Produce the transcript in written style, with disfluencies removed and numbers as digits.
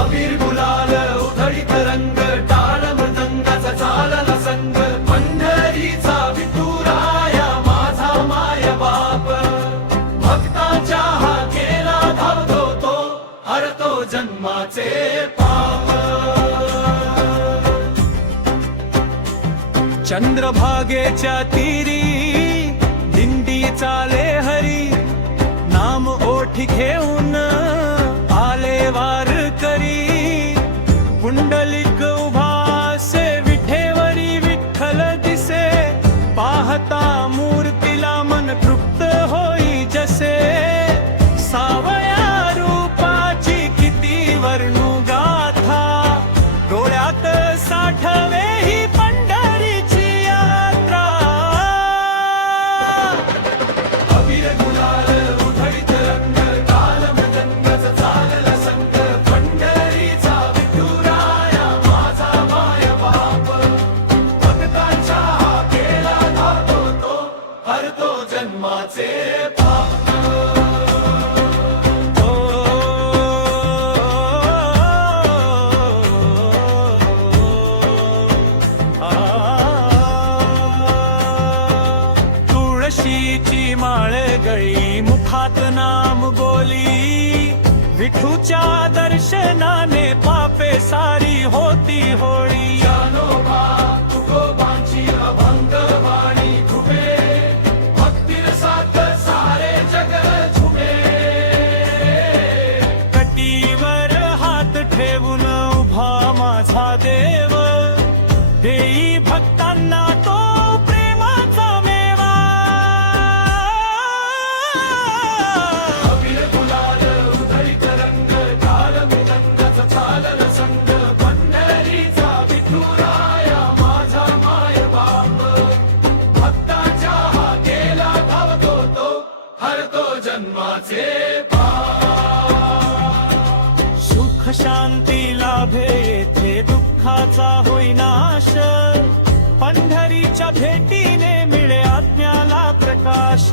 अबीर गुलाल उधळीत रंग टाळ मृदंगाचा चालला संग पंढरीचा विठुराया माझा माय बाप भक्ताच्या हा केला धावतो तो हरतो जन्माचे पाप चंद्रभागेच्या तीरी दिंडी चाले हरी नाम ओठी घेऊन आले वारकरी पुंडलिक उभासे विठेवरी विठ्ठल दिसे पाहता मूर्तीला मन तृप्त होई जसे सावया रूपाची किती वर्णू गाथा डोळ्यात साठवे ही पंढरीची यात्रा अबीर गुलाल उधळीत रंग काल मृदंगाचा चालला संग पंढरीचा विठुराया माझा माय बाप भक्तांच्या हा केला धावतो तो हरतो जन्माचे पाप तुळशीची माळ गळी मुखात नाम बोली विठूच्या दर्शनाने पापे सारी होती होळी जानोबा तुकोबांची अभंग वाणी घुमे भक्तीर साथ सारे जग झुमे कटीवर हात ठेवून उभा माझा देव देई भक्तांना तो प्रेमाचा मेवा अबीर गुलाल उधळीत रंग काल मृदंगाचा चालला संग पंढरीचा विठुराया माझा माय बाप भक्तांच्या हा केला धावतो तो हरतो जन्माचे पाप सुख शांती लाभे येथे दुःखाचा होई नाश पंढरीच्या भेटीने मिळे आत्म्याला प्रकाश